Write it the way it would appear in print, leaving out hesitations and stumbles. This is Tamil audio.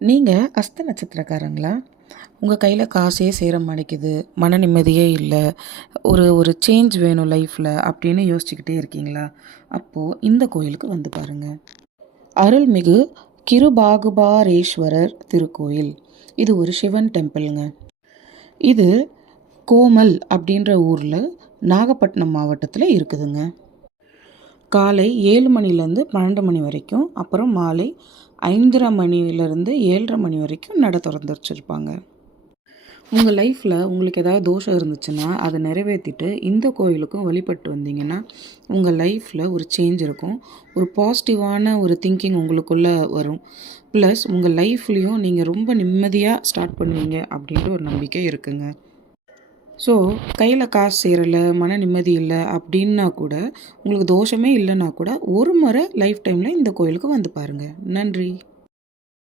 நீங்கள் அஸ்த நட்சத்திரக்காரங்களா? உங்கள் கையில் காசே சேர மாட்டேங்குது, மன நிம்மதியே இல்லை, ஒரு ஒரு சேஞ்ச் வேணும் லைஃப்பில் அப்படின்னு யோசிச்சுக்கிட்டே இருக்கீங்களா? அப்போது இந்த கோயிலுக்கு வந்து பாருங்கள். அருள்மிகு கிருபாகுபாரேஸ்வரர் திருக்கோயில். இது ஒரு சிவன் டெம்பிளுங்க. இது கோமல் அப்படின்ற ஊரில் நாகப்பட்டினம் மாவட்டத்தில் இருக்குதுங்க. காலை 7 மணிலேருந்து 12 மணி வரைக்கும், அப்புறம் மாலை 5:30 மணிலேருந்து 7:30 மணி வரைக்கும் நட திறந்து வச்சுருப்பாங்க. உங்கள் லைஃப்பில் உங்களுக்கு ஏதாவது தோஷம் இருந்துச்சுன்னா அதை நிறைவேற்றிட்டு இந்த கோயிலுக்கும் வழிபட்டு வந்தீங்கன்னா உங்கள் லைஃப்பில் ஒரு சேஞ்ச் இருக்கும். ஒரு பாசிட்டிவான ஒரு திங்கிங் உங்களுக்குள்ளே வரும். ப்ளஸ் உங்கள் லைஃப்லேயும் நீங்கள் ரொம்ப நிம்மதியாக ஸ்டார்ட் பண்ணுவீங்க அப்படின்ற ஒரு நம்பிக்கை இருக்குங்க. ஸோ கையில் காசு சேரலை, மன நிம்மதி இல்லை அப்படின்னா கூட, உங்களுக்கு தோஷமே இல்லைன்னா கூட ஒரு முறை லைஃப் டைமில் இந்த கோயிலுக்கு வந்து பாருங்கள். நன்றி.